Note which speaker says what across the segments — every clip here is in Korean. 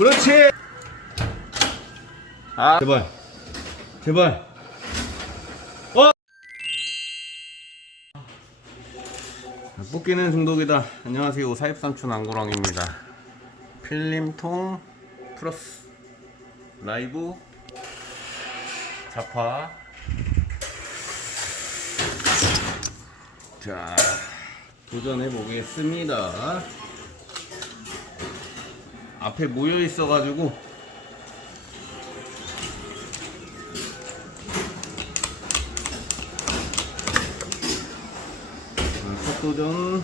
Speaker 1: 그렇지. 아 제발 제발. 어. 뽑기는 중독이다. 안녕하세요. 사입삼촌 안고랑입니다. 필름통 플러스 라이브 자파 자 도전해 보겠습니다. 앞에 모여 있어 가지고 첫 도전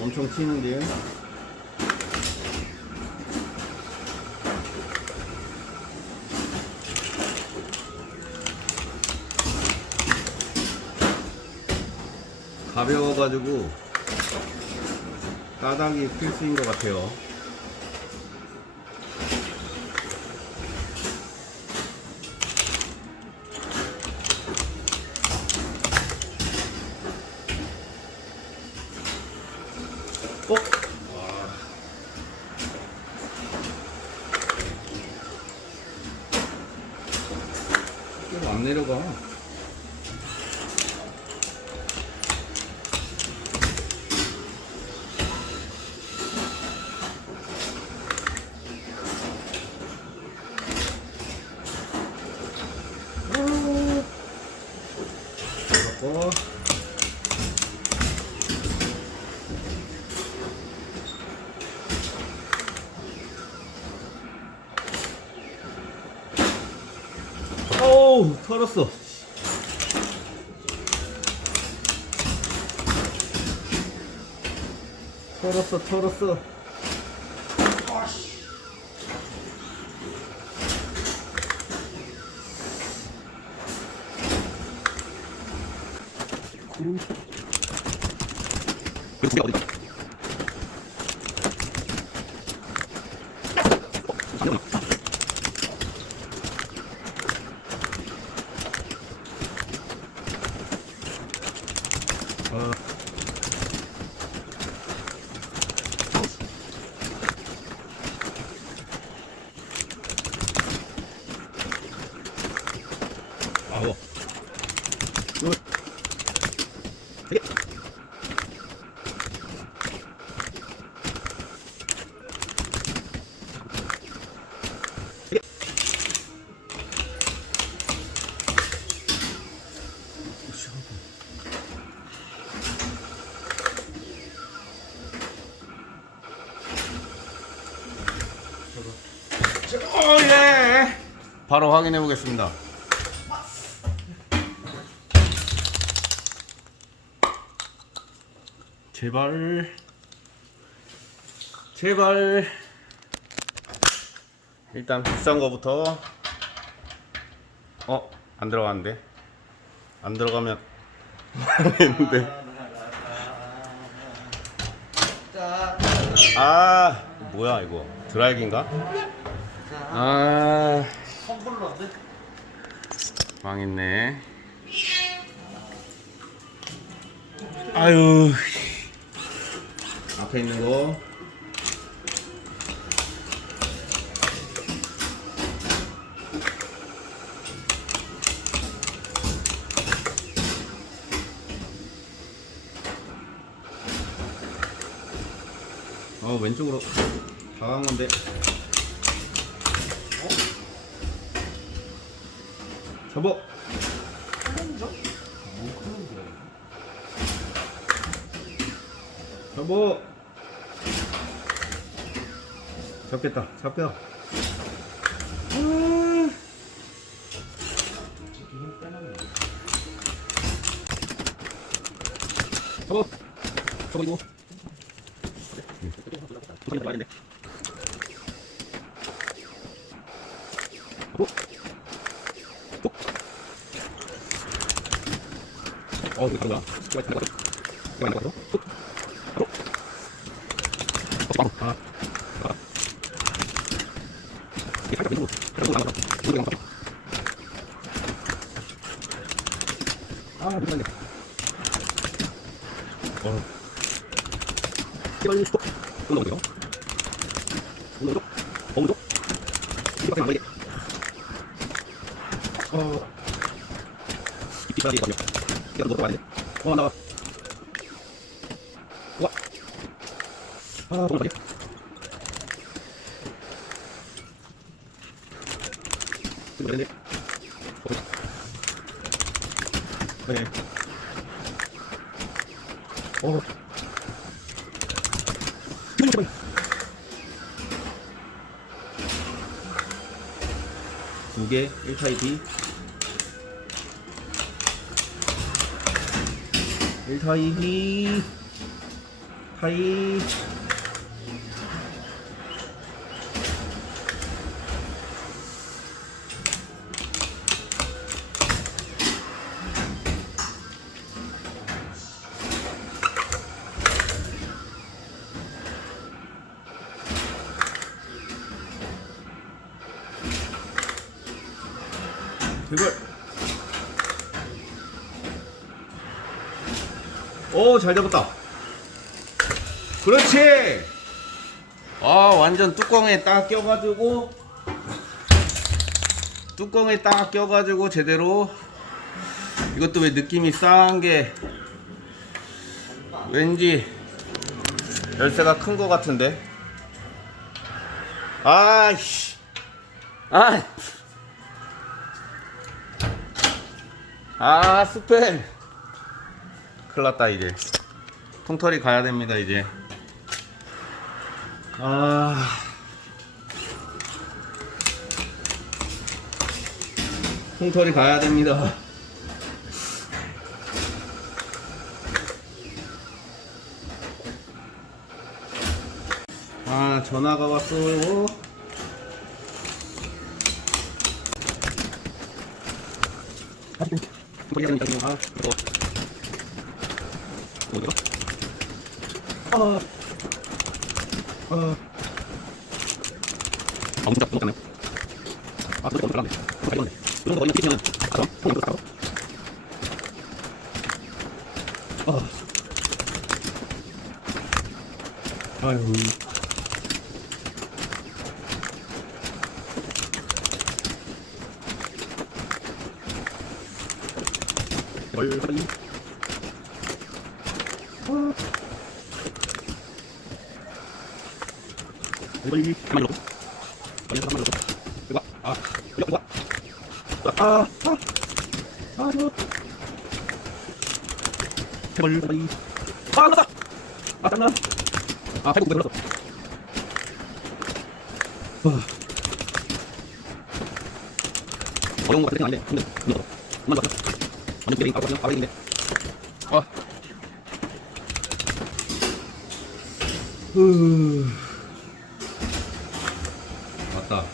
Speaker 1: 엄청 튀는데요. 가벼워가지고 따닥이 필수인 것 같아요. 어? 안 내려가. 그리고 어우 털었어. 털었어 털었어. 이거 어디 바로 확인해 보겠습니다. 제발. 제발. 일단 비싼 거부터. 어, 안 들어가는데. 안 들어가면 망했는데. 아, 뭐야 이거? 드라이기인가? 아, 망했네. 아유. 앞에 있는 거. 어, 왼쪽으로 다간 건데. 접어. 접어. 잡겠다. 잡혀. 아. 접어. 접어 이거. 어? 어? 어, 바로. 아. 미안해. 어. 제발 톡 오늘 오죠 오늘 오죠 오늘 오죠 이밖에 안 걸리게 어 이빨이 거든요 계속 놓고 가야 돼 어, 나와. 와. 아, 됐네. 어, 네. 어. 이거 제발. 두 개, 1타입 B. 1타입이 타입 제 오, 잘 잡았다. 그렇지! 아, 완전 뚜껑에 딱 껴가지고, 뚜껑에 딱 껴가지고, 제대로. 이것도 왜 느낌이 싸한 게, 왠지, 열쇠가 큰 거 같은데? 아이씨. 아! 아, 스펠. 큰일 났다 이제. 통털이 가야 됩니다 이제. 아. 통털이 가야 됩니다. 아 전화가 왔어요. 아, 됩니다 아, 이거. 뭐죠? 아, 아, 아, 진짜 못하네. 아, 그거 너무 잘하네. 너무 잘하네. 이런 거 그냥 끼면 아, 통이 그렇다고? 아, 아유. 얼마 제발 제발 아 났다 아 짱나 아 팔꿈치 불렀어 어려운 거 같은 아닌데 근데 힘들어 그만 줘 완전 기대인 까고 그냥 까버리는데 후. 맞다.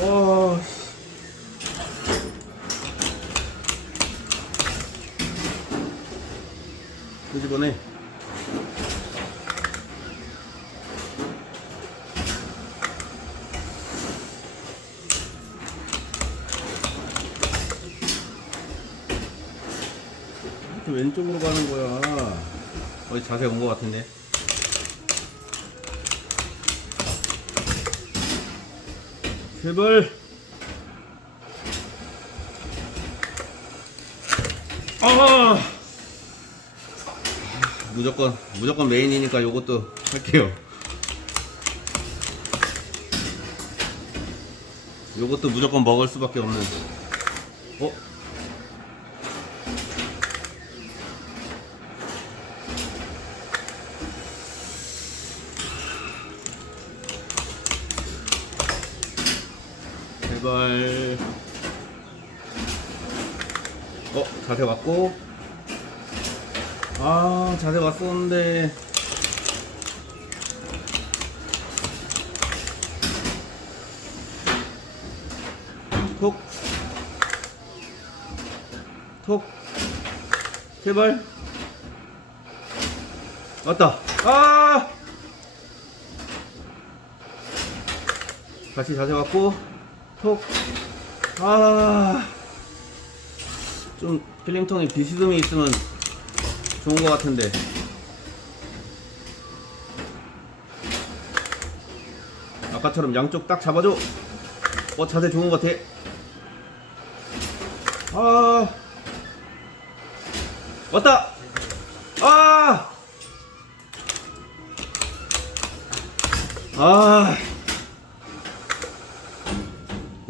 Speaker 1: 와. 끄집어내. 이렇게 왼쪽으로 가는 거야. 어디 자세 온거 같은데. 제발. 아! 무조건 무조건 메인이니까 요것도 할게요. 요것도 무조건 먹을 수밖에 없는. 어? 제발. 어, 자세 왔고. 아, 자세 왔었는데. 톡. 톡. 제발. 왔다. 아! 다시 자세 왔고. 톡. 아. 좀 필링턴이 비스듬히 있으면 좋은 것 같은데. 아까처럼 양쪽 딱 잡아줘. 어, 자세 좋은 것 같아. 아. 왔다! 아! 아.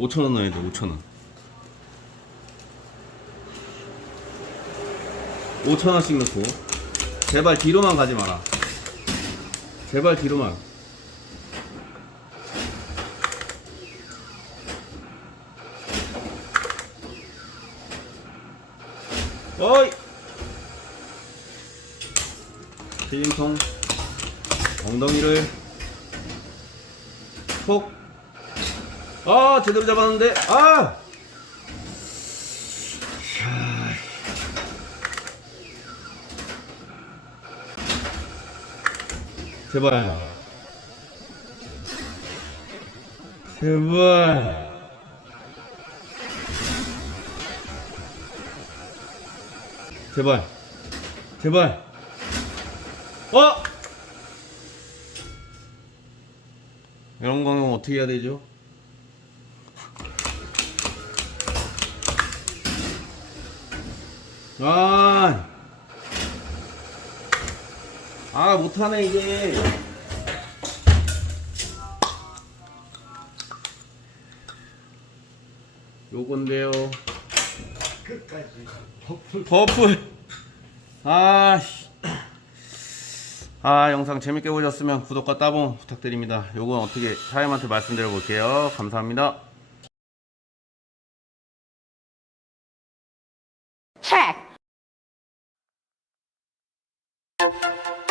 Speaker 1: 5천원 넣어야 돼, 5천원. 5천원씩 넣고. 제발 뒤로만 가지 마라. 제발 뒤로만. 어이! 필링통 엉덩이를 톡. 아, 제대로 잡았는데, 아! 제발. 제발. 제발. 제발. 어? 이런 거는 어떻게 해야 되죠? 아, 아 못하네 이게. 요건데요.
Speaker 2: 끝까지
Speaker 1: 버프. 아, 씨. 아, 영상 재밌게 보셨으면 구독과 따봉 부탁드립니다. 요건 어떻게 사장님한테 말씀드려 볼게요. 감사합니다.
Speaker 3: check. Thank you.